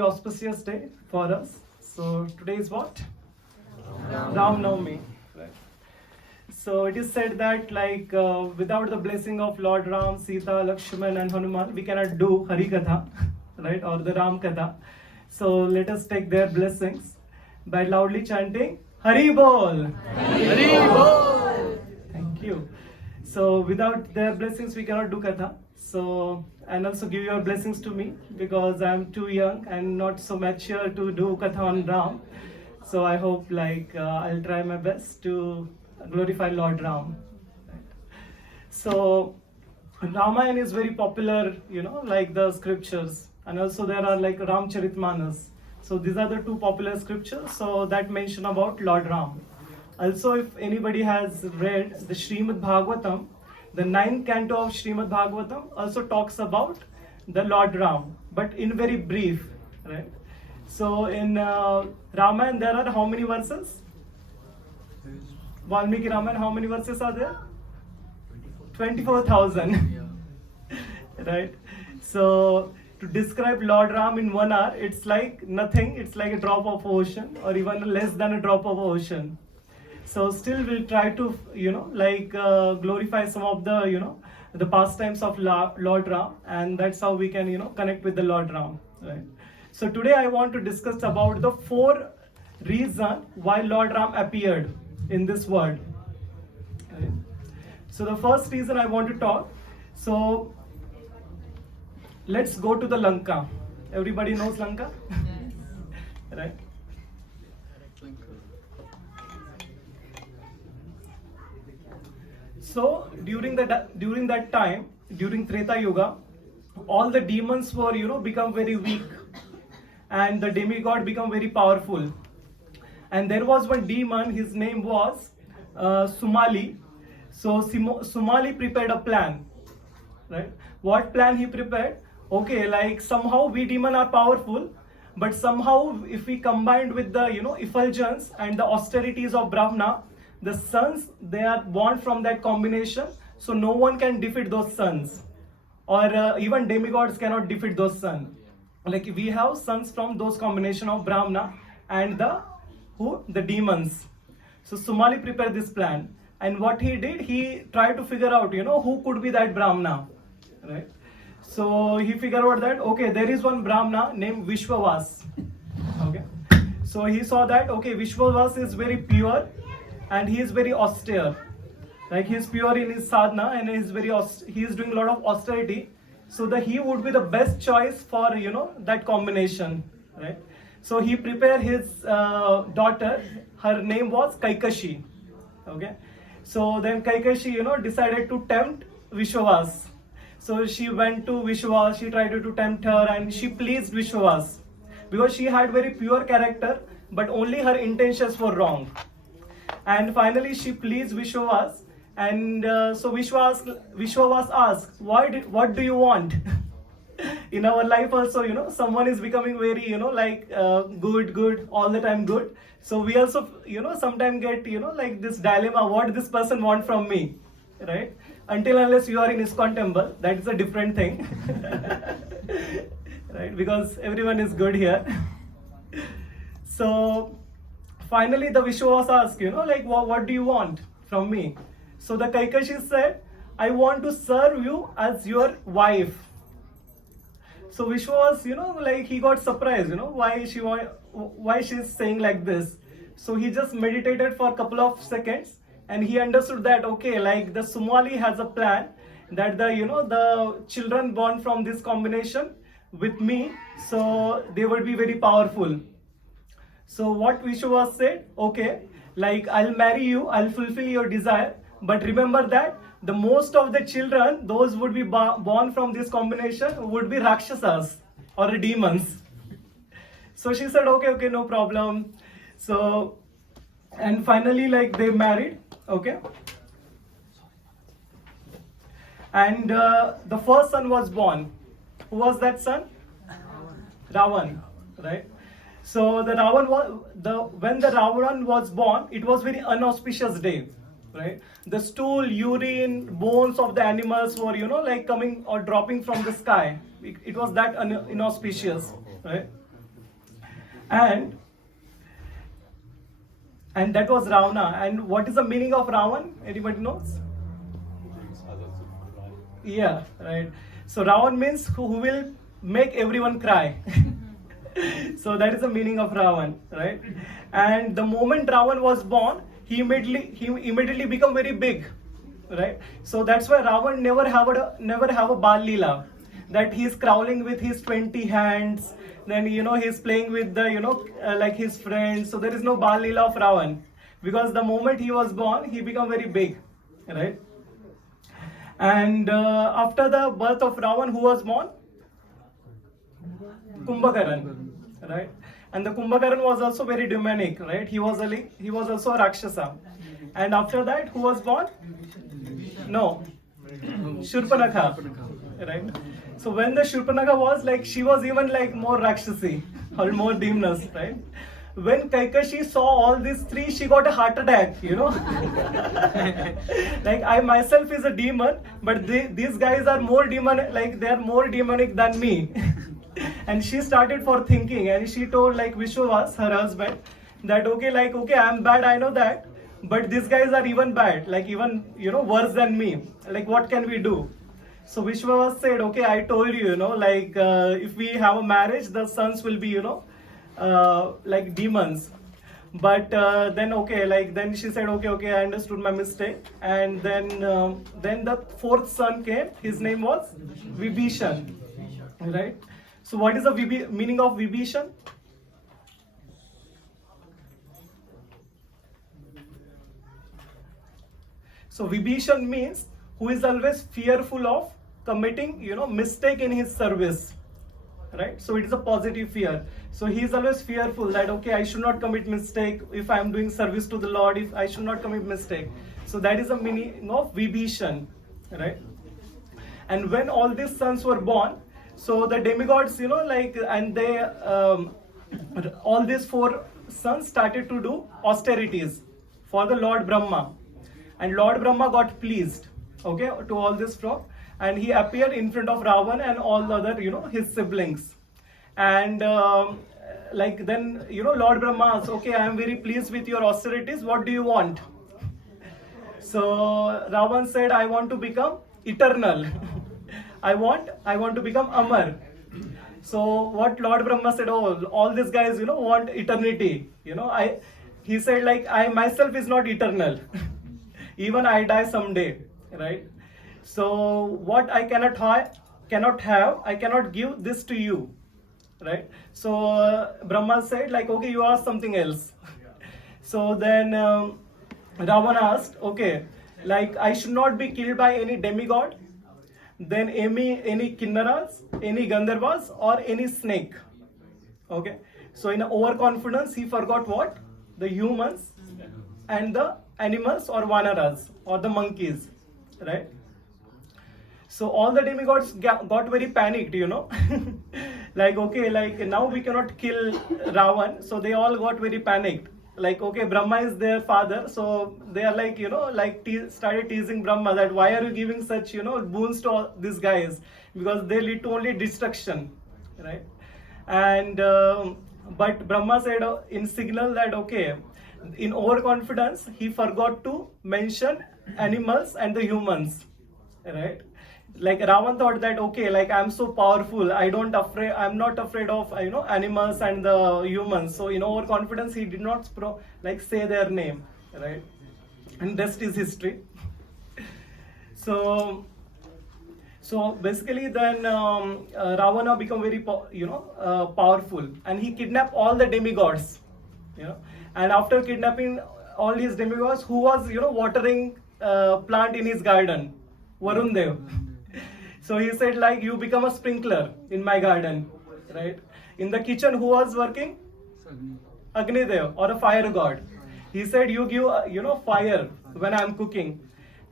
Auspicious day for us. So today is what? Ram Navami. Right. So it is said that without the blessing of Lord Ram, Sita, Lakshman and Hanuman, we cannot do Hari Katha, right, or the Ram Katha. So let us take their blessings by loudly chanting Hari Bol. Hari Bol. Thank you. So without their blessings, we cannot do Katha. So, and also give your blessings to me because I am too young and not so mature to do Katha on Ram. So I hope I'll try my best to glorify Lord Ram. So Ramayana is very popular, like the scriptures, and also there are like Ramcharitmanas. So these are the two popular scriptures so that mention about Lord Ram. Also, if anybody has read the Srimad Bhagavatam, the 9th canto of Srimad Bhagavatam also talks about the Lord Ram, but in very brief, right? So in Ramayana there are how many verses? Valmiki Ramayana, how many verses are there? 24,000. Right? So to describe Lord Ram in 1 hour, it's like nothing. It's like a drop of ocean, or even less than a drop of ocean. So still we'll try to, glorify some of the, the pastimes of Lord Ram, and that's how we can, connect with the Lord Ram. Right? So today I want to discuss about the 4 reasons why Lord Ram appeared in this world. Right? So the first reason I want to talk, so let's go to the Lanka. Everybody knows Lanka? Right? So during that time, during Treta Yuga, all the demons were become very weak, and the demigod become very powerful. And there was one demon, his name was Sumali. So Sumali prepared a plan, right? What plan he prepared? Okay, somehow we demon are powerful, but somehow if we combined with the effulgence and the austerities of Brahmana, the sons, they are born from that combination, so no one can defeat those sons, or even demigods cannot defeat those sons. Like we have sons from those combination of Brahmana and the demons. So Sumali prepared this plan, and what he did, he tried to figure out who could be that Brahmana, right? So he figured out that okay, there is one Brahmana named Vishwavas. Okay, so he saw that okay, Vishwavas is very pure and he is very austere. Like he is pure in his sadhana and he is doing a lot of austerity. So he would be the best choice for that combination, right? So he prepared his daughter. Her name was Kaikashi. Okay, so then Kaikashi decided to tempt Vishwavas. So she went to Vishwavas. She tried to tempt her, and she pleased Vishwavas because she had very pure character, but only her intentions were wrong. And finally she pleased Vishwavas, and so Vishwavas asked, what do you want? In our life also, someone is becoming very, good, all the time good. So we also, sometimes get, this dilemma, what this person want from me, right? Until unless you are in ISKCON temple, that is a different thing, right? Because everyone is good here. So finally the Vishwavas asked, what do you want from me? So the Kaikashi said, I want to serve you as your wife. So Vishwavas, he got surprised, why she is saying like this. So he just meditated for a couple of seconds, and he understood that, okay, the Sumali has a plan that the children born from this combination with me, so they would be very powerful. So what Vishwavas said, okay, I'll marry you, I'll fulfill your desire, but remember that the most of the children, those would be born from this combination, would be Rakshasas or demons. So she said, okay, no problem. So, and finally they married, okay. And the first son was born. Who was that son? Ravan, right? So when the Ravan was born, it was very inauspicious day, right? The stool, urine, bones of the animals were, coming or dropping from the sky. It was that inauspicious, right? and that was Ravana. And what is the meaning of Ravan? Anybody knows? Yeah, right. So Ravan means who will make everyone cry. So that is the meaning of Ravan, right? And the moment Ravan was born, he immediately become very big, right? So that's why Ravan never have a Bal Leela, that he's crawling with his 20 hands, then he's playing with the like his friends. So there is no Bal Leela of Ravan, because the moment he was born, he become very big, right? And after the birth of Ravan, who was born? Kumbhakaran, right? And the Kumbhakaran was also very demonic, right? He was also a Rakshasa. And after that, who was born? No, Shurpanakha, right? So when the Shurpanakha was like, she was even like more Rakshasi or more demoness, right? When Kaikashi saw all these three, she got a heart attack, Like I myself is a demon, but these guys are more demonic, like they are more demonic than me. And she started for thinking, and she told like Vishwas, her husband, that okay, I'm bad, I know that, but these guys are even bad, like even worse than me. Like what can we do? So Vishwas said, okay, I told you, like if we have a marriage, the sons will be, like demons. But then okay, like then she said, okay, I understood my mistake. And then the fourth son came. His name was Vibhishan, right? So what is the meaning of Vibhishan? So Vibhishan means who is always fearful of committing, mistake in his service, right? So it is a positive fear. So he is always fearful that okay, I should not commit mistake if I am doing service to the Lord. If I should not commit mistake. So that is the meaning of Vibhishan, right? And when all these sons were born, so the demigods, and they all these four sons started to do austerities for the Lord Brahma, and Lord Brahma got pleased, okay, to all this from, and he appeared in front of Ravan and all the other, his siblings, and like then, Lord Brahma asked, okay, I am very pleased with your austerities. What do you want? So Ravan said, I want to become eternal. I want to become Amar. So what Lord Brahma said, oh, all these guys, want eternity. He said, like, I myself is not eternal. Even I die someday, right? So what I cannot have, I cannot give this to you, right? So Brahma said, like, okay, you ask something else. So then Ravana asked, okay, like I should not be killed by any demigod, then any kinnaras, any gandharvas, or any snake. Okay. So in overconfidence, he forgot what? The humans and the animals or vanaras or the monkeys, right? So all the demigods got very panicked, like okay, like now we cannot kill Ravan. So they all got very panicked. Like okay, Brahma is their father, so they are like started teasing Brahma that why are you giving such boons to all these guys, because they lead to only destruction, right? And but Brahma said in signal that okay, in overconfidence he forgot to mention animals and the humans, right? Like Ravan thought that okay, like I'm so powerful, I'm not afraid of animals and the humans. So in overconfidence he did not say their name, right? And rest is history. So basically then Ravana become very powerful, and he kidnapped all the demigods, and after kidnapping all his demigods, who was watering plant in his garden? Varun Dev. So he said, like, you become a sprinkler in my garden, right? In the kitchen, who was working? Agni Dev, or a fire god. He said, you give fire when I'm cooking.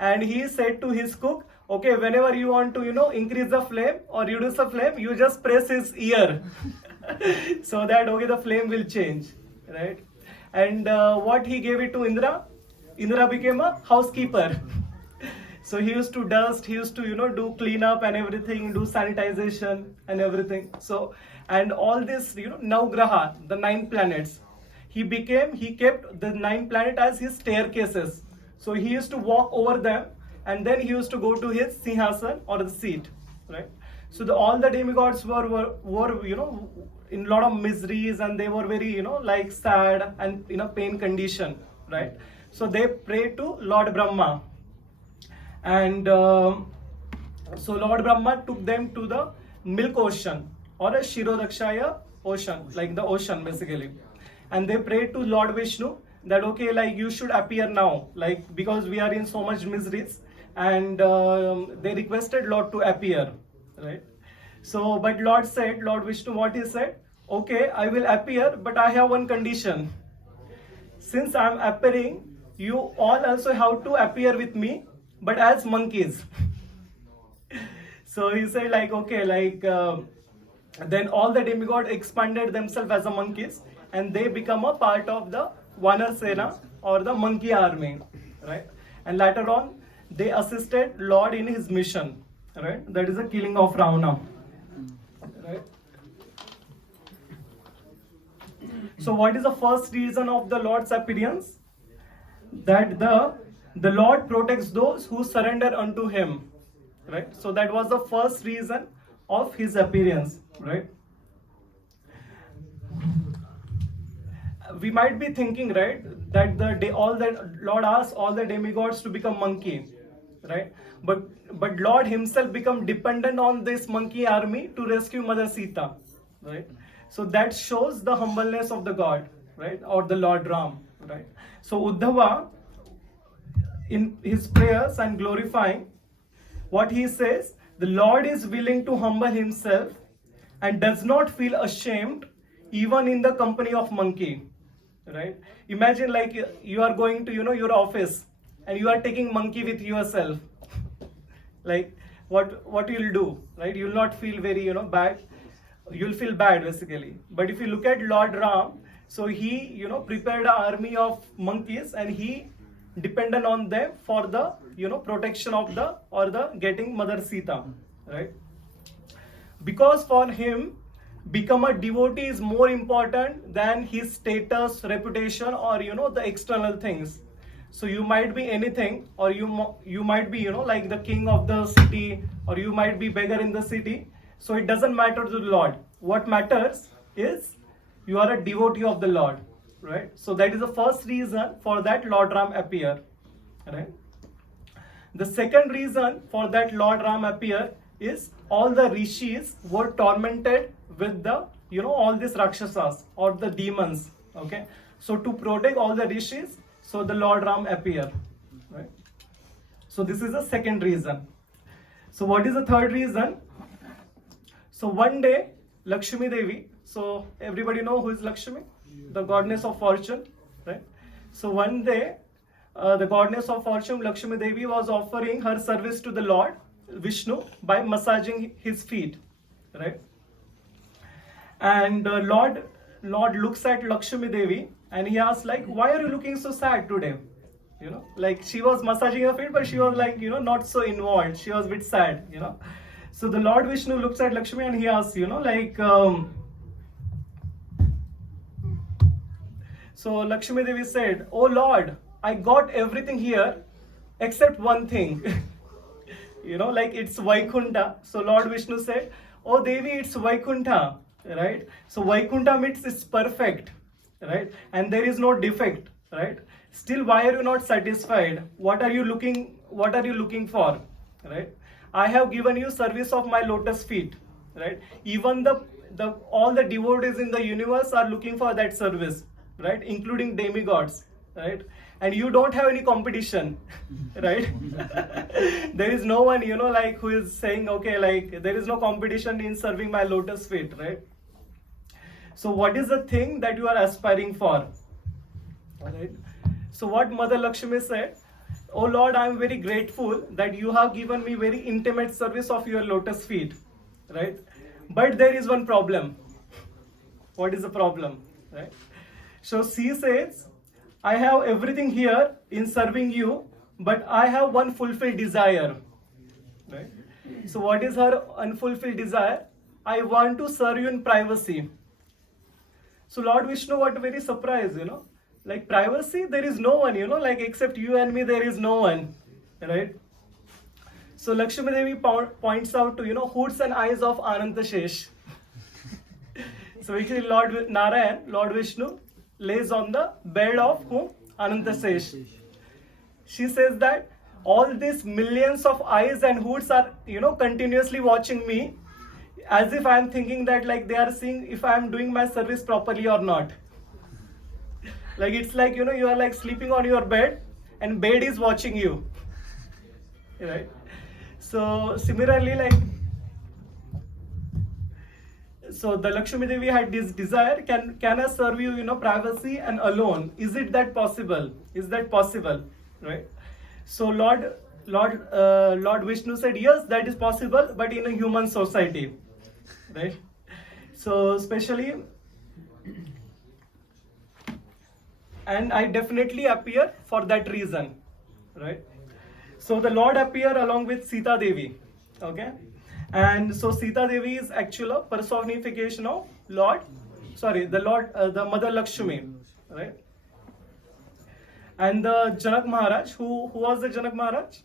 And he said to his cook, okay, whenever you want to increase the flame or reduce the flame, you just press his ear so that okay, the flame will change, right? And what he gave it to Indra? Indra became a housekeeper. So he used to dust, he used to do cleanup and everything, do sanitization and everything. So and all this, Navgraha, the 9 planets. He kept the 9 planets as his staircases. So he used to walk over them, and then he used to go to his Sinhasan or the seat, right? So all the demigods were in a lot of miseries, and they were very, like sad and in a pain condition, right? So they prayed to Lord Brahma, and so Lord Brahma took them to the milk ocean, or a Shirodakshaya ocean, like the ocean basically. And they prayed to Lord Vishnu that, okay, like you should appear now, like because we are in so much miseries. And they requested Lord to appear, right? So, but Lord Vishnu, what he said? Okay, I will appear, but I have one condition. Since I am appearing, you all also have to appear with me, but as monkeys. So he said, like, okay, like then all the demigods expanded themselves as a monkeys, and they become a part of the Vanar Sena, or the monkey army, right? And later on, they assisted Lord in his mission, right? That is the killing of Ravana, right? So what is the first reason of the Lord's appearance? That the Lord protects those who surrender unto him, right? So that was the first reason of his appearance, right? We might be thinking, right, that Lord asked all the demigods to become monkey, right? But Lord himself become dependent on this monkey army to rescue Mother Sita, right? So that shows the humbleness of the God, right, or the Lord Ram, right? So Uddhava, in his prayers and glorifying, what he says, the Lord is willing to humble himself and does not feel ashamed even in the company of monkey, right? Imagine like you are going to your office and you are taking monkey with yourself. Like what you'll do, right? You'll not feel very bad. You'll feel bad basically. But if you look at Lord Ram, so he prepared an army of monkeys, and he depended on them for the protection of the getting Mother Sita, right? Because for him, become a devotee is more important than his status, reputation, or the external things. So you might be anything, or you might be like the king of the city, or you might be beggar in the city. So it doesn't matter to the Lord. What matters is you are a devotee of the Lord, right? So that is the first reason for that Lord Ram appear, right? The second reason for that Lord Ram appear is all the rishis were tormented with the all these rakshasas or the demons, okay? So to protect all the rishis, so the Lord Ram appear, right? So this is the second reason. So what is the third reason? So one day Lakshmi Devi, so everybody know who is Lakshmi, the goddess of fortune, right? So one day the goddess of fortune Lakshmi Devi was offering her service to the Lord Vishnu by massaging his feet, right? And Lord looks at Lakshmi Devi and he asks, like, why are you looking so sad today? Like she was massaging her feet, but she was like, not so involved. She was a bit sad, So the Lord Vishnu looks at Lakshmi and he asks, so Lakshmi Devi said, oh Lord, I got everything here except one thing. Like it's Vaikunta. So Lord Vishnu said, oh Devi, it's Vaikunta, right? So Vaikunta means it's perfect, right? And there is no defect, right? Still, why are you not satisfied? What are you looking for, right? I have given you service of my lotus feet, right? Even all the devotees in the universe are looking for that service, right? Including demigods, right? And you don't have any competition, right? There is no one, like who is saying, okay, like there is no competition in serving my lotus feet, right? So what is the thing that you are aspiring for, right? So what Mother Lakshmi said, oh Lord, I am very grateful that you have given me very intimate service of your lotus feet, right? But there is one problem. What is the problem, right? So she says, I have everything here in serving you, but I have one fulfilled desire, right? So what is her unfulfilled desire? I want to serve you in privacy. So Lord Vishnu got very surprised, like privacy, there is no one, like except you and me, there is no one, right? So Lakshmi Devi points out to, hoods and eyes of Ananta Shesh. So actually Lord Narayan, Lord Vishnu, lays on the bed of whom? Ananta Shesh. She says that all these millions of eyes and hoods are, continuously watching me, as if I am thinking that like they are seeing if I am doing my service properly or not. Like it's like, you are like sleeping on your bed and bed is watching you. Right? So similarly, like, so the Lakshmi Devi had this desire, can I serve you, privacy and alone? Is it that possible? Is that possible? Right? So Lord Vishnu said, yes, that is possible, but in a human society. Right? So especially, and I definitely appear for that reason. Right? So the Lord appear along with Sita Devi. Okay? And so Sita Devi is actually a personification of the Mother Lakshmi. Right? And the Janak Maharaj, who was the Janak Maharaj?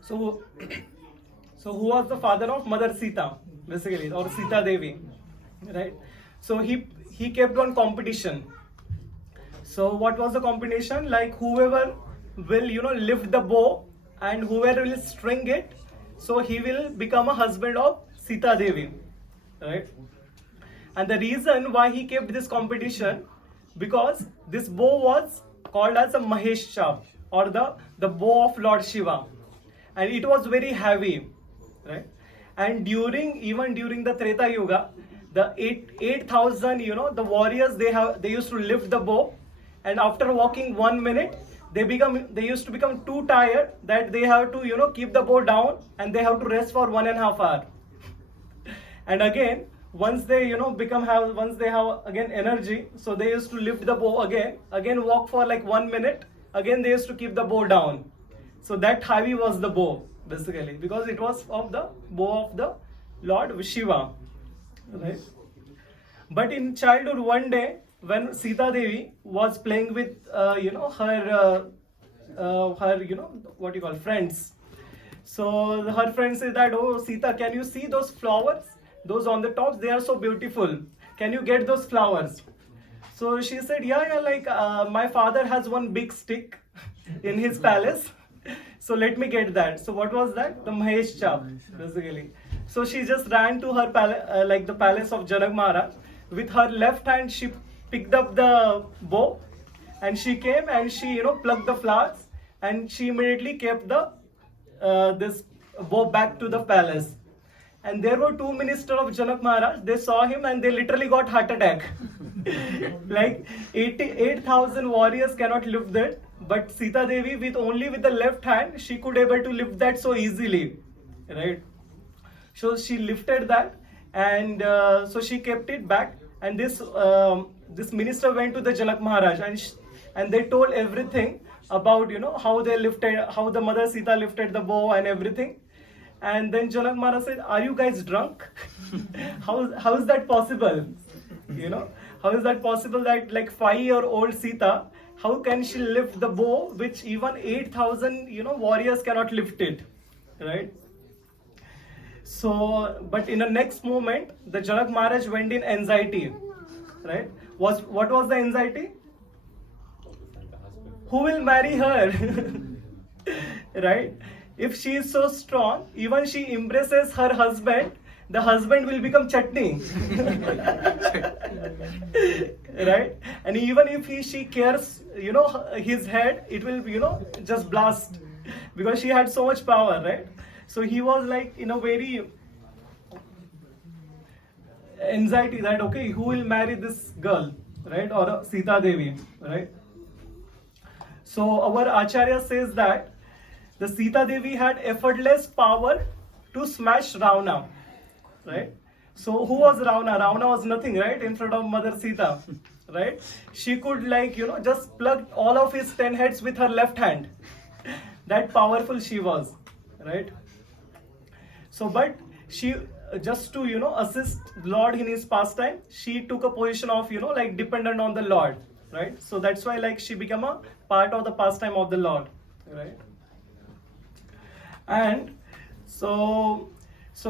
So who was the father of Mother Sita, basically, or Sita Devi, right? So he kept on competition. So what was the competition? Like whoever will, lift the bow and whoever will string it, so he will become a husband of Sita Devi, right? And the reason why he kept this competition, because this bow was called as a Mahesh Chap, or the bow of Lord Shiva, and it was very heavy, right? And even during the Treta Yuga, the 8,000 the warriors, they used to lift the bow, and after walking 1 minute, they used to become too tired that they have to keep the bow down and they have to rest for 1.5 hours. And again, once they once they have again energy, so they used to lift the bow again walk for like 1 minute, again they used to keep the bow down. So that heavy was the bow, basically, because it was of the bow of the Lord Shiva, right? But in childhood, one day when Sita Devi was playing with her what you call friends, so her friend said that, oh Sita, can you see those flowers, those on the tops, they are so beautiful, can you get those flowers? So she said, yeah, like my father has one big stick in his palace, so let me get that. So what was that? The Mahesh Chap, basically. So she just ran to her palace, like the palace of Janak Maharaj. With her left hand, she picked up the bow, and she came and she, plucked the flowers, and she immediately kept the this bow back to the palace. And there were 2 ministers of Janak Maharaj. They saw him and they literally got heart attack. Like 8,000 warriors cannot lift that, but Sita Devi with the left hand, she could able to lift that so easily, right? So she lifted that, and so she kept it back. And this minister went to the Janak Maharaj, and they told everything about how the Mother Sita lifted the bow and everything. And then Janak Maharaj said, are you guys drunk? how is that possible? How is that possible that like 5-year-old Sita, how can she lift the bow which even 8,000 warriors cannot lift it, right? So, but in the next moment, the Janak Maharaj went in anxiety, right? What was the anxiety? Who will marry her? Right? If she is so strong, even she embraces her husband, the husband will become chutney. Right? And even if she cares, his head, it will, just blast, because she had so much power, right? So he was like in a very anxiety that, okay, who will marry this girl, right? Or Sita Devi, right? So our Acharya says that the Sita Devi had effortless power to smash Ravana, right? So who was Ravana? Ravana was nothing, right, in front of Mother Sita, right? She could like, just plug all of his 10 heads with her left hand. That powerful she was, right? So, but she, just to, assist Lord in his pastime, she took a position of, like dependent on the Lord, right? So that's why like she became a part of the pastime of the Lord, right? And so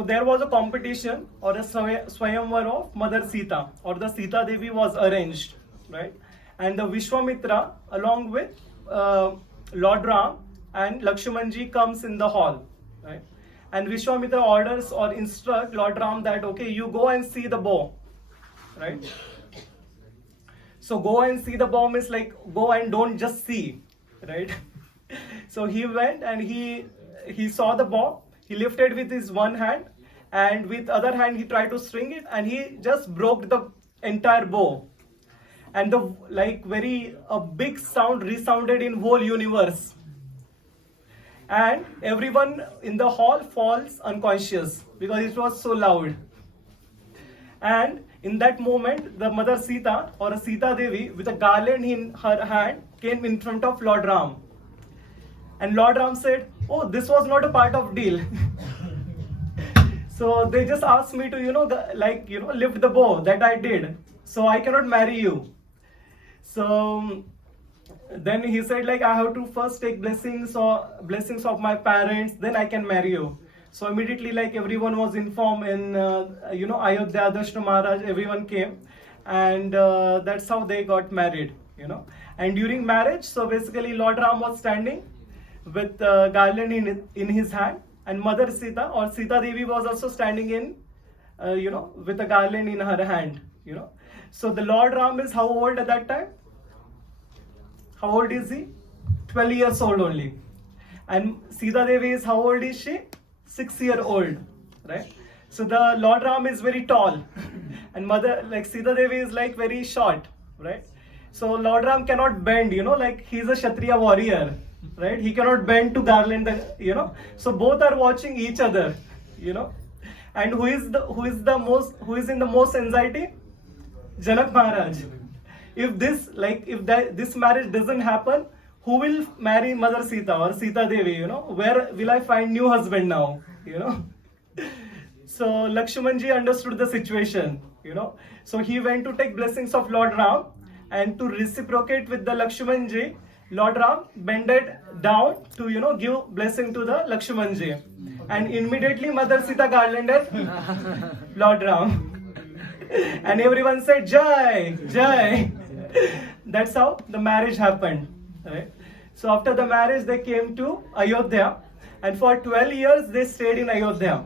there was a competition or a Swayamvar of Mother Sita, or the Sita Devi was arranged, right? And the Vishwamitra along with Lord Ram and Lakshmanji comes in the hall, right? And Vishwamitra orders or instruct Lord Ram that, okay, you go and see the bow, right? So go and see the bow means like go and don't just see, right? So he went and he saw the bow. He lifted with his one hand, and with other hand he tried to string it, and he just broke the entire bow. And the like a big sound resounded in whole universe. And everyone in the hall falls unconscious because it was so loud. And in that moment, the Mother Sita or a Sita Devi with a garland in her hand came in front of Lord Ram. And Lord Ram said, "Oh, this was not a part of deal." So they just asked me to, lift the bow that I did. So I cannot marry you. So then he said, like, I have to first take blessings of my parents, then I can marry you. So immediately, like, everyone was informed in, Ayodhya, Dashna Maharaj, everyone came. And that's how they got married, And during marriage, so basically Lord Ram was standing with garland in his hand, and Mother Sita or Sita Devi was also standing in, with a garland in her hand, So the Lord Ram is how old at that time? How old is he? 12 years old only. And Sita Devi is how old is she? 6-year-old, right? So the Lord Ram is very tall, and Sita Devi is like very short, right? So Lord Ram cannot bend, like he's a Kshatriya warrior, right? He cannot bend to garland, So both are watching each other, And who is in the most anxiety? Janak Maharaj. If this marriage doesn't happen, who will marry Mother Sita or Sita Devi? Where will I find new husband now? So Lakshmanji understood the situation. So he went to take blessings of Lord Ram, and to reciprocate with the Lakshmanji, Lord Ram bended down to give blessing to the Lakshmanji, and immediately Mother Sita garlanded Lord Ram, and everyone said Jai, Jai. That's how the marriage happened, right? So after the marriage, they came to Ayodhya, and for 12 years they stayed in Ayodhya,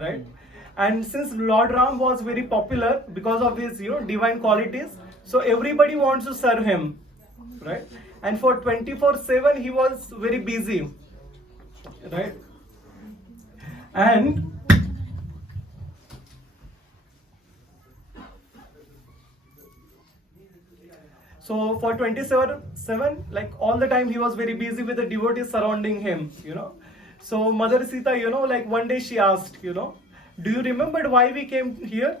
right? And since Lord Ram was very popular because of his divine qualities, so everybody wants to serve him, right? And for 24/7 he was very busy, right? And so for 27, like all the time he was very busy with the devotees surrounding him, So Mother Sita, like one day she asked, do you remember why we came here?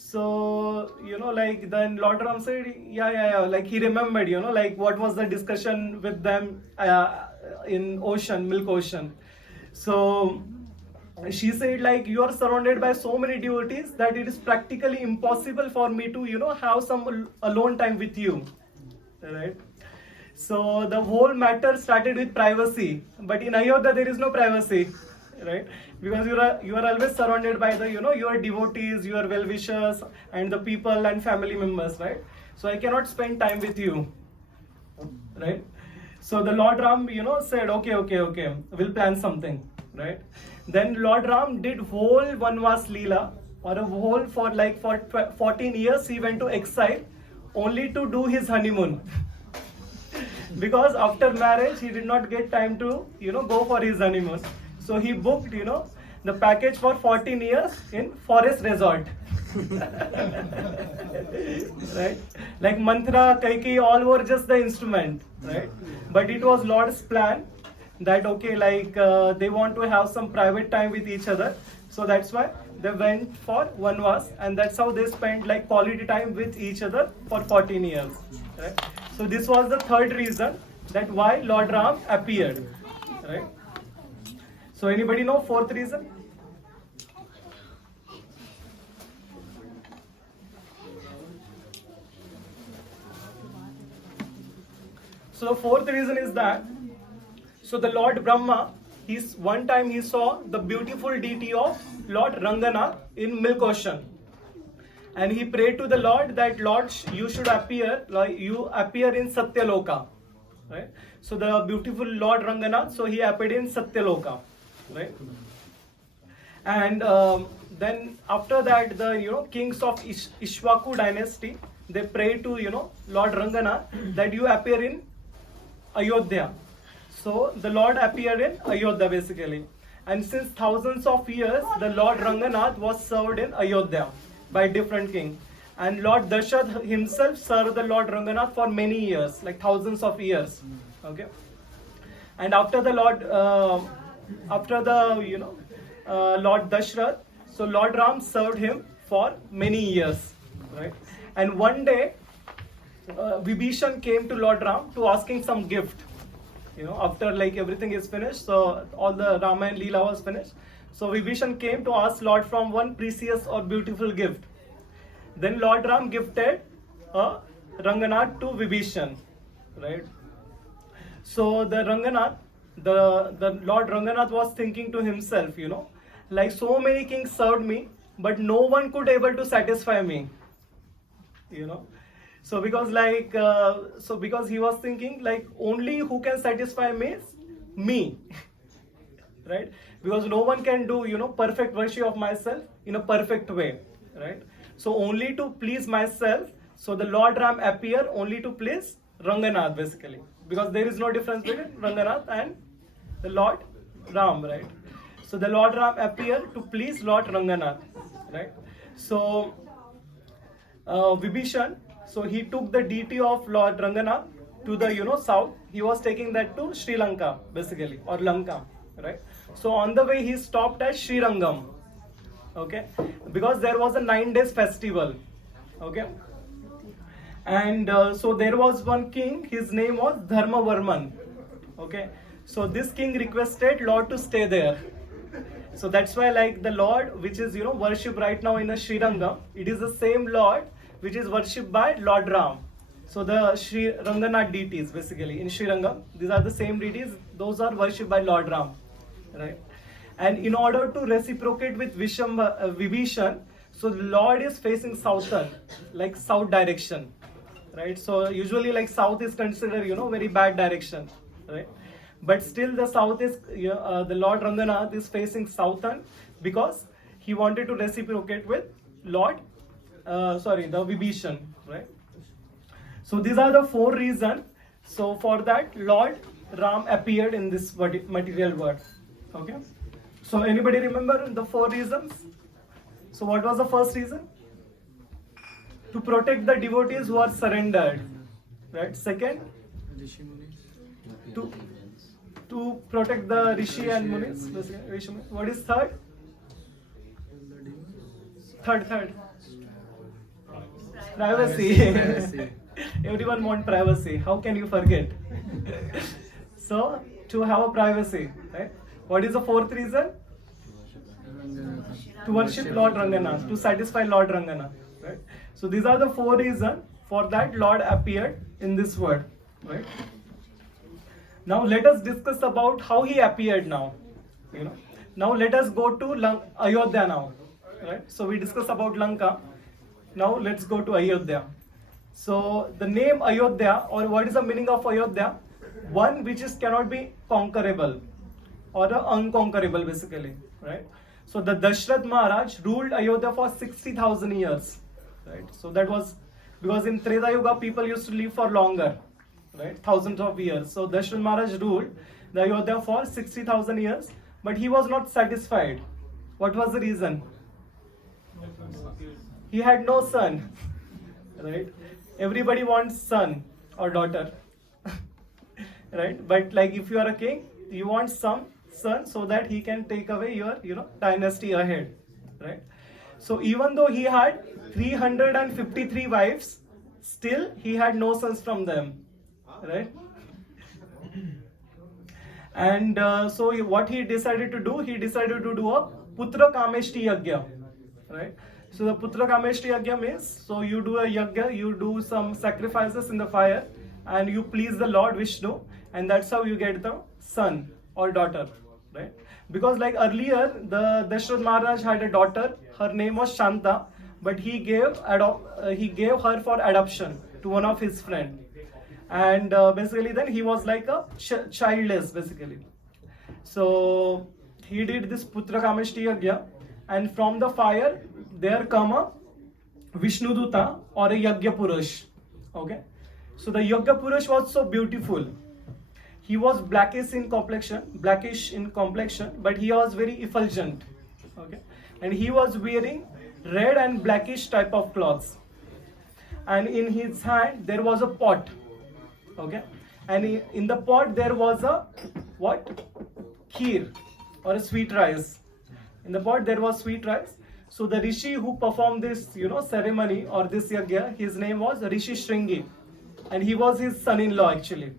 So, like then Lord Ram said, yeah. Like he remembered, like what was the discussion with them in milk ocean. So she said, like, you are surrounded by so many devotees that it is practically impossible for me to, have some alone time with you, right? So the whole matter started with privacy, but in Ayodhya there is no privacy, right? Because you are always surrounded by the, your devotees, your well-wishers, and the people and family members, right? So I cannot spend time with you, right? So the Lord Ram, said, okay, we'll plan something, right? Then Lord Ram did whole Vanvas Leela, or for 14 years he went to exile only to do his honeymoon. Because after marriage he did not get time to, go for his honeymoon. So he booked, the package for 14 years in forest resort. Right? Like Mantra, Kaikeyi, all were just the instrument, right? But it was Lord's plan that okay, like they want to have some private time with each other. So that's why they went for Vanvas, and that's how they spent like quality time with each other for 14 years. Right? So this was the third reason that why Lord Ram appeared. Right? So anybody know fourth reason? So the fourth reason is that, so the Lord Brahma, one time he saw the beautiful deity of Lord Ranganath in Milk Ocean. And he prayed to the Lord that Lord, you should appear, like you appear in Satyaloka. Right? So the beautiful Lord Ranganath, so he appeared in Satyaloka. Right? And then after that, the kings of Ishwaku dynasty, they prayed to Lord Ranganath that you appear in Ayodhya. So the Lord appeared in Ayodhya basically. And since thousands of years, the Lord Ranganath was served in Ayodhya by different kings. And Lord Dashrath himself served the Lord Ranganath for many years, like thousands of years. Okay. And after the Lord, Lord Dashrath, so Lord Ram served him for many years. Right. And one day, Vibhishan came to Lord Ram to asking some gift. After like everything is finished, so all the Rama and Leela was finished. So Vibhishan came to ask Lord from one precious or beautiful gift. Then Lord Ram gifted a Ranganath to Vibhishan, right? So the Ranganath, the Lord Ranganath was thinking to himself, like so many kings served me, but no one could able to satisfy me, So because because he was thinking like only who can satisfy me is me, right? Because no one can do perfect worship of myself in a perfect way, right? So only to please myself. So the Lord Ram appear only to please Ranganath basically, because there is no difference between Ranganath and the Lord Ram, right? So the Lord Ram appear to please Lord Ranganath, right? So Vibhishan. So he took the deity of Lord Ranganath to the south. He was taking that to Sri Lanka basically, or Lanka, right? So on the way he stopped at Srirangam, okay, because there was a 9 days festival, okay. And so there was one king. His name was Dharmavarman, okay. So this king requested Lord to stay there. So that's why like the Lord which is worshipped right now in a Srirangam, it is the same Lord which is worshipped by Lord Ram. So the Sri Ranganath deities basically in Srirangam, these are the same deities, those are worshipped by Lord Ram, right? And in order to reciprocate with Vibhishan, so the Lord is facing southern, like south direction, right? So usually like south is considered very bad direction, right? But still the south is, the Lord Ranganath is facing southern because he wanted to reciprocate with the Vibhishan, right? So these are the 4 reasons. So for that, Lord Ram appeared in this material world. Okay. So anybody remember the 4 reasons? So what was the first reason? To protect the devotees who are surrendered, right? Second, to protect the Rishi and Munis. What is third? Third. Privacy. Everyone wants privacy. How can you forget? So, to have a privacy, right? What is the 4th reason? To worship Lord Ranganath, to satisfy Lord Ranganath, right? So these are the 4 reasons for that Lord appeared in this world, right? Now let us discuss about how he appeared now. Now let us go to Ayodhya now, right? So we discuss about Lanka. Now let's go to Ayodhya. So the name Ayodhya, or what is the meaning of Ayodhya? One which cannot be conquerable, or unconquerable basically, right? So the Dashrath Maharaj ruled Ayodhya for 60,000 years, right? So that was because in Treta Yuga people used to live for longer, right? Thousands of years. So Dashrath Maharaj ruled the Ayodhya for 60,000 years, but he was not satisfied. What was the reason? He had no son, right? Everybody wants son or daughter, right? But like if you are a king, some son so that he can take away your dynasty ahead, right? So even though he had 353 wives, still he had no sons from them, right? And so what he decided to do, he decided to do a Putra Kameshti Yagya, right? So the Putra Kameshti Yagya means, so you do a yagya, you do some sacrifices in the fire, and you please the Lord Vishnu, and that's how you get the son or daughter, right? Because like earlier, the Dashrath Maharaj had a daughter, her name was Shanta, but he gave her for adoption to one of his friend, and basically then he was like a childless basically. So he did this Putra Kameshti Yagya, and from the fire there come a Vishnu Duta or a Yagya Purush. Okay, so the Yagya Purush was so beautiful. He was blackish in complexion, but he was very effulgent. Okay, and he was wearing red and blackish type of clothes, and in his hand there was a pot. Okay, and in the pot there was a what? Kheer or a sweet rice. In the pot there was sweet rice. So the rishi who performed this ceremony or this yagya, his name was Rishi Shringi, and he was his son-in-law actually.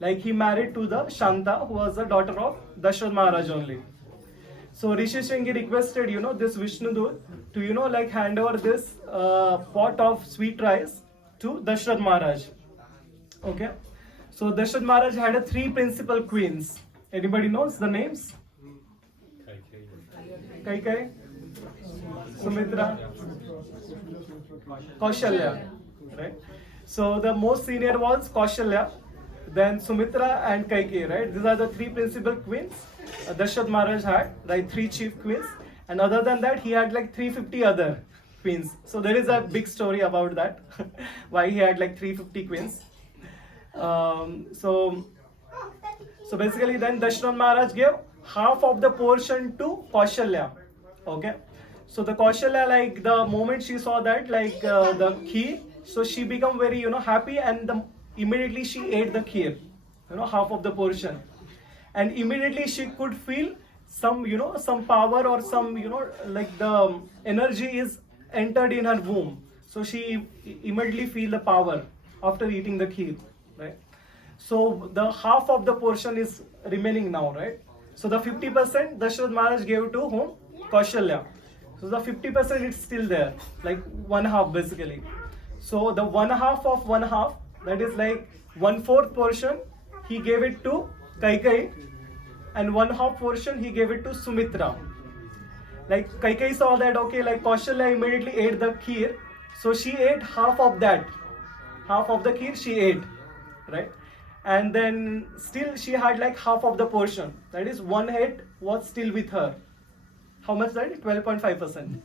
Like he married to the Shanta, who was the daughter of Dashrath Maharaj only. So Rishi Shringi requested this Vishnu Dut to like hand over this pot of sweet rice to Dashrath Maharaj. Okay, so Dashrath Maharaj had 3 principal queens. Anybody knows the names? Kaikai, Sumitra, Kaushalya, right? So the most senior was Kaushalya, then Sumitra and Kaikai, right? These are the 3 principal queens Dashrath Maharaj had, like 3 chief queens, and other than that he had like 350 other queens. So there is a big story about that, why he had like 350 queens. So basically then Dashrath Maharaj gave half of the portion to Kaushalya. Okay, so the Kaushalya, like the moment she saw that like the kheer, so she became very happy, and immediately she ate the kheer, half of the portion, and immediately she could feel some some power or some like the energy is entered in her womb. So she immediately feel the power after eating the kheer, right? So the half of the portion is remaining now, right? So the 50% Dashrath Maharaj gave to whom? Kaushalya. So the 50% is still there, like 1/2 basically. So the 1/2 of 1/2, that is like 1/4 portion, he gave it to Kaikai, and 1/2 portion he gave it to Sumitra. Like Kaikai saw that, okay, like Kaushalya immediately ate the kheer, so she ate half of that. Half of the kheer she ate, right? And then still she had like half of the portion, that is 1/8 was still with her. How much that? 12.5%.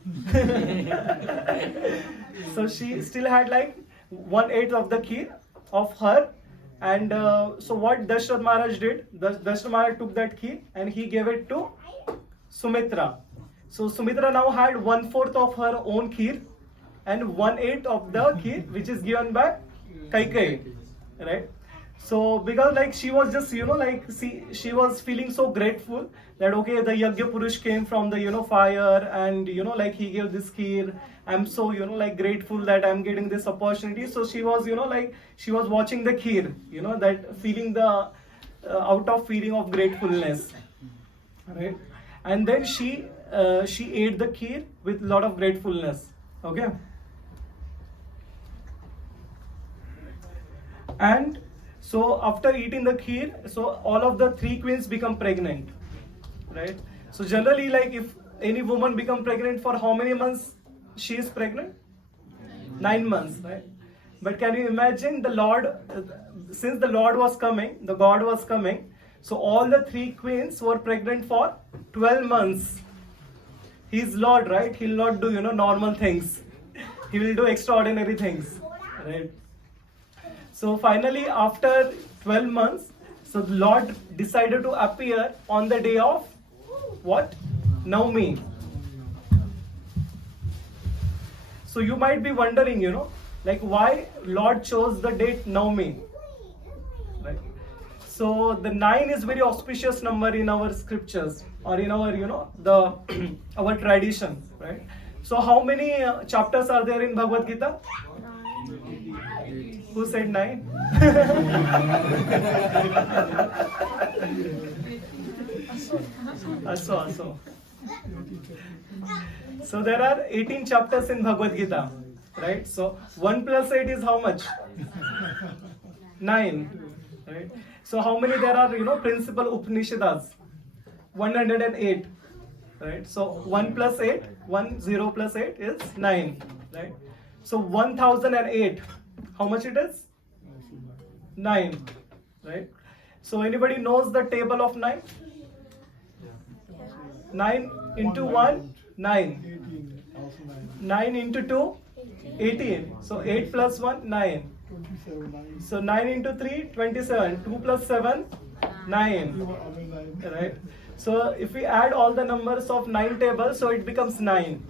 So she still had like 1/8 of the kheer of her. And so what Dashrath Maharaj did, Dashrath Maharaj took that kheer and he gave it to Sumitra. So Sumitra now had 1/4 of her own kheer and 1/8 of the kheer which is given by Kaikai, right? So because like she was just like she was feeling so grateful that okay, the Yagya Purush came from the fire, and like he gave this kheer. I'm so like grateful that I'm getting this opportunity. So she was like she was watching the kheer, that feeling the out of feeling of gratefulness, right? And then she ate the kheer with lot of gratefulness. Okay, and so after eating the kheer, so all of the 3 queens become pregnant, right? So generally, like if any woman become pregnant, for how many months she is pregnant? 9 months, right? But can you imagine the Lord, since the Lord was coming, the God was coming, so all the 3 queens were pregnant for 12 months. He is Lord, right? He will not do normal things. He will do extraordinary things, right? So finally, after 12 months, so the Lord decided to appear on the day of what? Navami. So you might be wondering, like why Lord chose the date Navami, right? So the 9 is very auspicious number in our scriptures or in our, the our tradition, right? So how many chapters are there in Bhagavad Gita? Who said 9? Aso. So there are 18 chapters in Bhagavad Gita, right? So 1 plus 8 is how much? 9, right? So how many there are, principal Upanishads? 108, right? So 1 plus 8, 0 plus 8 is 9, right? So 1008, how much it is? 9, right? So anybody knows the table of 9? 9 into 1, 9. 9 into 2, 18. So 8 plus 1, 9. So 9 into 3, 27. 2 plus 7, 9. Right? So if we add all the numbers of 9 tables, so it becomes 9.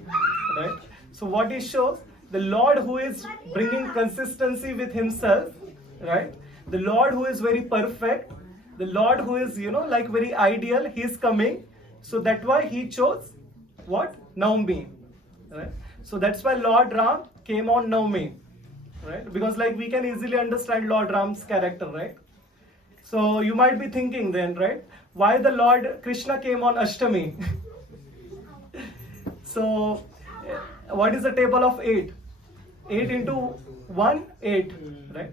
Right? So what it shows, the Lord who is bringing consistency with himself, right? The Lord who is very perfect, the Lord who is, like very ideal, he is coming. So that's why he chose what? Navami. Right? So that's why Lord Ram came on Navami. Right? Because like we can easily understand Lord Ram's character, right? So you might be thinking then, right? Why the Lord Krishna came on Ashtami? So what is the table of 8? 8 into 1, 8, right?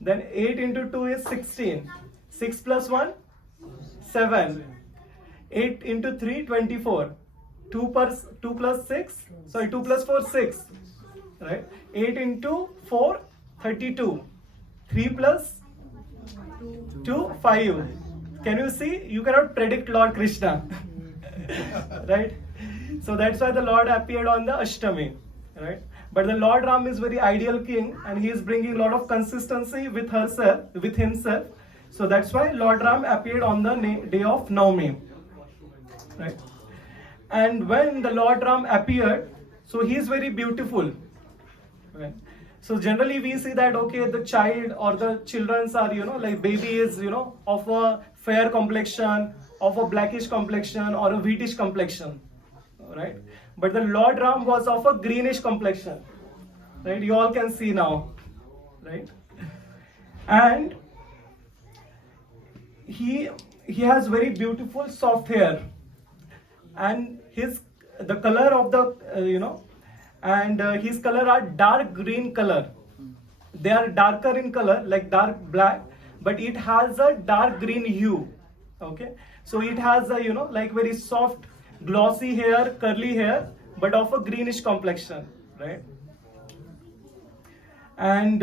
Then 8 into 2 is 16. 6 plus 1, 7. 8 into 3, 24. 2 plus 6, sorry, 2 plus 4, 6. Right? 8 into 4, 32. 3 plus 2, 5. Can you see? You cannot predict Lord Krishna. Right? So that's why the Lord appeared on the Ashtami. Right? But the Lord Ram is very ideal king and he is bringing a lot of consistency with himself. So that's why Lord Ram appeared on the day of Navami. Right? And when the Lord Ram appeared, so he is very beautiful. Right? So generally we see that, okay, the child or the children are, like baby is, of a fair complexion, of a blackish complexion or a wheatish complexion. Right? But the Lord Ram was of a greenish complexion. Right? You all can see now. Right? And he has very beautiful soft hair. And the color of the, and his color are dark green color. They are darker in color, like dark black, but it has a dark green hue. Okay, so it has a, like very soft, glossy hair, curly hair, but of a greenish complexion, right? And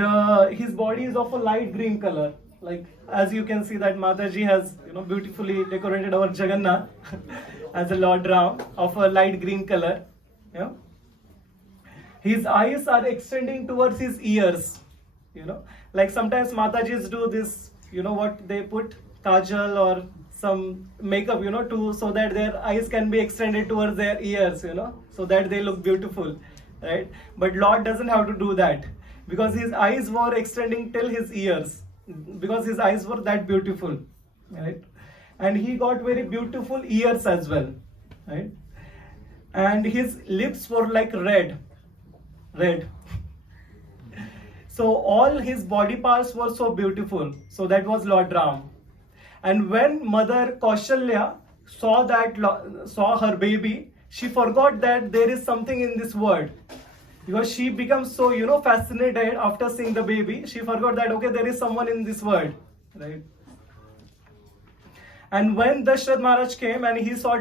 his body is of a light green color. Like as you can see that Mataji has, beautifully decorated our Jagannath as a Lord Ram of a light green color. Yeah. His eyes are extending towards his ears. Like sometimes Matajis do this, what they put kajal or some makeup, so that their eyes can be extended towards their ears, so that they look beautiful, right? But Lord doesn't have to do that because his eyes were extending till his ears because his eyes were that beautiful, right? And he got very beautiful ears as well, right? And his lips were like red. So all his body parts were so beautiful. So that was Lord Ram. And when Mother Kaushalya saw her baby, she forgot that there is something in this world. Because she becomes so, fascinated after seeing the baby. She forgot that, okay, there is someone in this world, right? And when Dashrath Maharaj came and he saw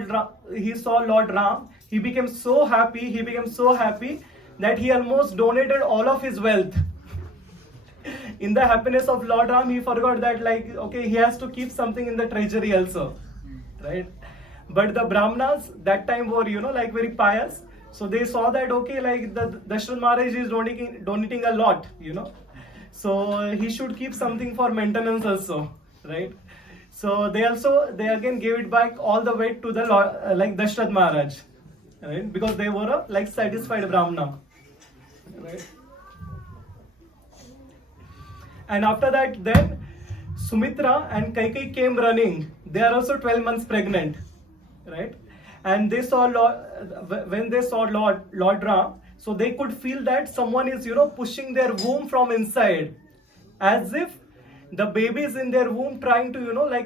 Lord Ram, he became so happy that he almost donated all of his wealth. In the happiness of Lord Ram, he forgot that, like, okay, he has to keep something in the treasury also, right? But the Brahmanas that time were, like very pious. So they saw that, okay, like the Dashrath Maharaj is donating a lot, So he should keep something for maintenance also, right? So they again gave it back all the way to the Lord, like Dashrath Maharaj, right? Because they were a satisfied Brahmana, right? And after that, then, Sumitra and Kaikeyi came running. They are also 12 months pregnant, right? And they saw when they saw Lord Ram, so they could feel that someone is, pushing their womb from inside, as if the baby is in their womb trying to,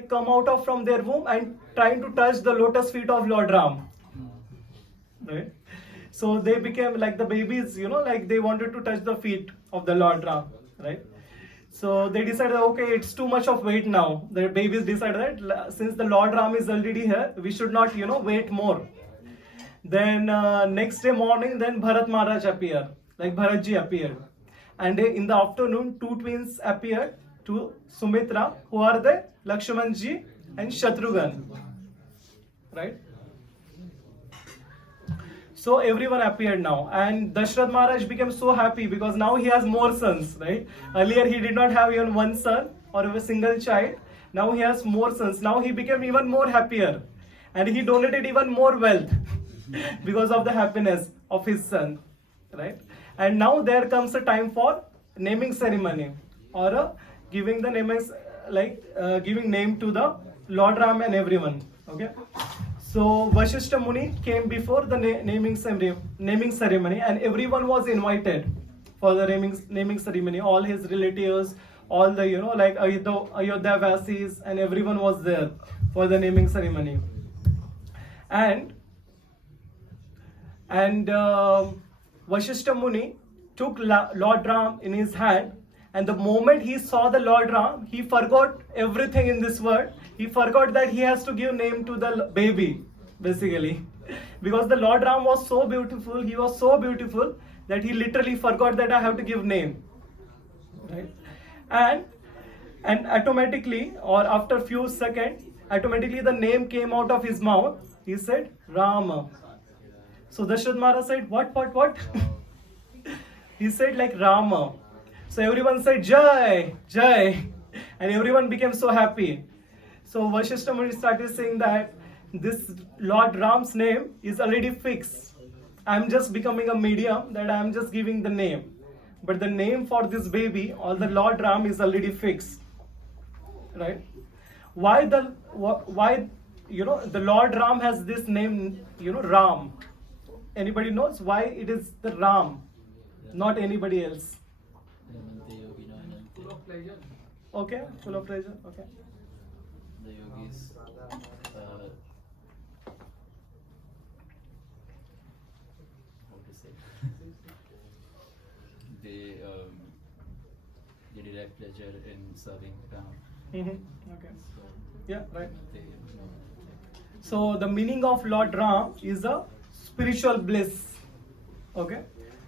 come out of from their womb and trying to touch the lotus feet of Lord Ram, right? So they became like the babies, like they wanted to touch the feet of the Lord Ram, right? So they decided, okay, it's too much of wait now. The babies decided that since the Lord Ram is already here, we should not, wait more. Then next day morning, then Bharat Maharaj appeared, like Bharatji appeared. And in the afternoon, two twins appeared to Sumitra, who are the Lakshmanji and Shatrughan, right? So everyone appeared now, and Dashrath Maharaj became so happy because now he has more sons, right? Earlier he did not have even one son or a single child. Now he has more sons. Now he became even more happier, and he donated even more wealth because of the happiness of his son, right? And now there comes a time for naming ceremony or giving the names, giving name to the Lord Ram and everyone. Okay. So Vasishtha Muni came before the naming ceremony, and everyone was invited for the naming ceremony. All his relatives, all the Ayodhya Vasis, and everyone was there for the naming ceremony. And Vasishtha Muni took Lord Ram in his hand, and the moment he saw the Lord Ram, he forgot everything in this world. He forgot that he has to give name to the baby, basically. Because the Lord Ram was so beautiful, he was so beautiful that he literally forgot that I have to give name. Right? And automatically, or after few seconds, automatically the name came out of his mouth. He said, Rama. So Dashrath Maharaj said, what? He said like Rama. So everyone said, Jai, Jai. And everyone became so happy. So Vasishtha Muni started saying that this Lord Ram's name is already fixed. I'm just becoming a medium, that I'm just giving the name. But the name for this baby or the Lord Ram is already fixed. Right? Why the Lord Ram has this name, Ram? Anybody knows why it is the Ram, not anybody else? Full of pleasure. Okay, full of pleasure. Okay. The yogis, how to say, they derive pleasure in serving Ram. Okay. So Yeah, right. they, So the meaning of Lord Ram is a spiritual bliss. Okay.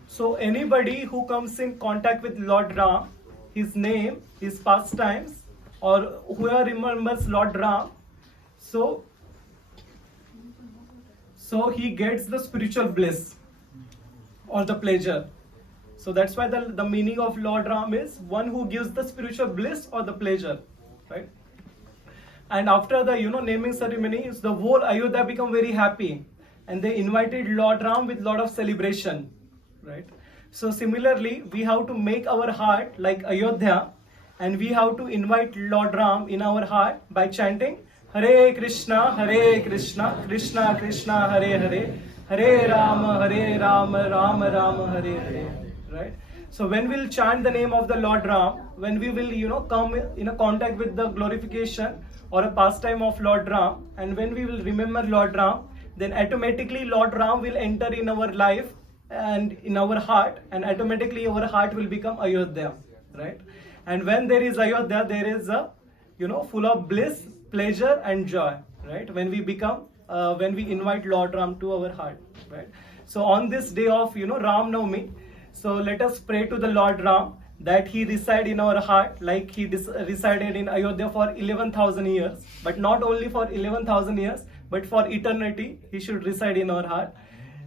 So anybody who comes in contact with Lord Ram, his name, his pastimes, or whoever remembers Lord Ram, so he gets the spiritual bliss or the pleasure. So that's why the meaning of Lord Ram is one who gives the spiritual bliss or the pleasure, right? And after the naming ceremony, the whole Ayodhya become very happy, and they invited Lord Ram with lot of celebration, right? So similarly, we have to make our heart like Ayodhya, and we have to invite Lord Ram in our heart by chanting Hare Krishna, Krishna Krishna, Hare Hare, Hare Rama, Rama Rama, Hare Hare. Right? So when we'll chant the name of the Lord Ram, when we will come in a contact with the glorification or a pastime of Lord Ram, and when we will remember Lord Ram, then automatically Lord Ram will enter in our life and in our heart, and automatically our heart will become Ayodhya, right? And when there is Ayodhya, there is a full of bliss, pleasure and joy, right? When we become when we invite Lord Ram to our heart, right? So on this day of Ram Navami, so let us pray to the Lord Ram that he reside in our heart like he resided in Ayodhya for 11,000 years, but not only for 11,000 years, but for eternity he should reside in our heart.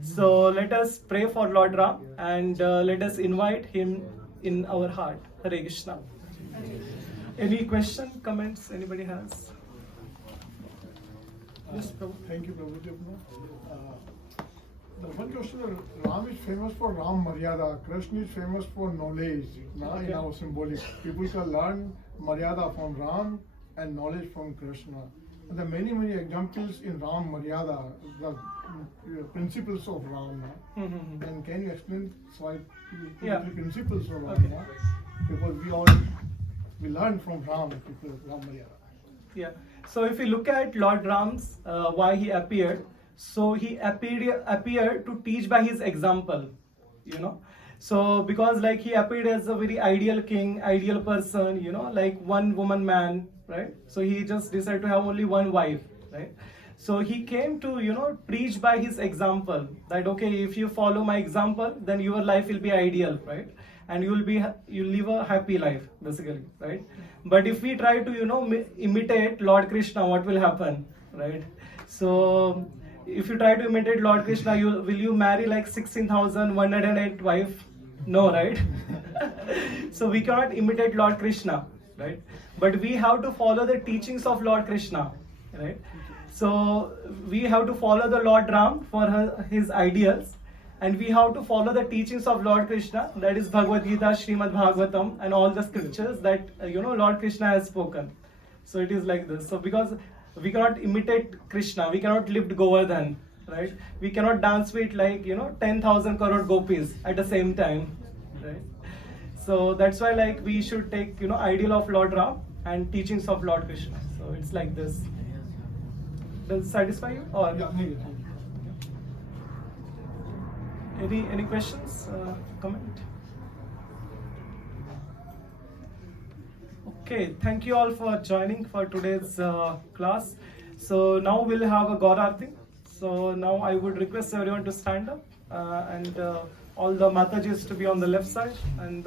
So let us pray for Lord Ram, and let us invite him in our heart. Hare Krishna. Any question, comments anybody has? Yes, Prabhu. Thank you, Prabhuji. The one question, Ram is famous for Ram Maryada, Krishna is famous for knowledge, in our symbolic. People can learn Maryada from Ram and knowledge from Krishna. And there are many examples in Ram Maryada, the principles of Ram. Mhm. And can you explain Yeah. the principles of Ram? Okay. Because we learn from Ram Maryada. Yeah. So if you look at Lord Ram's why he appeared, so he appeared to teach by his example, you know. So because like he appeared as a very ideal king, ideal person, you know, like one woman man, right? So he just decided to have only one wife, right? So he came to, you know, preach by his example that okay, if you follow my example, then your life will be ideal, right? And you'll live a happy life basically, right? But if we try to, you know, imitate Lord Krishna, what will happen, right? So if you try to imitate Lord Krishna, will you marry like 16,108 wife? No, right? So we cannot imitate Lord Krishna, right? But we have to follow the teachings of Lord Krishna, right? So we have to follow the Lord Ram for his ideals, and we have to follow the teachings of Lord Krishna, that is Bhagavad Gita, Srimad Bhagavatam, and all the scriptures that you know Lord Krishna has spoken. So it is like this. So because we cannot imitate Krishna, we cannot lift Govardhan, right? We cannot dance with like, you know, 10,000 crore gopis at the same time, right? So that's why like we should take, you know, ideal of Lord Ram and teachings of Lord Krishna. So it's like this. Does it satisfy you? Or any questions? Comment? Okay, thank you all for joining for today's class. So now we'll have a Gaur Aarti. So now I would request everyone to stand up and all the Matajis to be on the left side and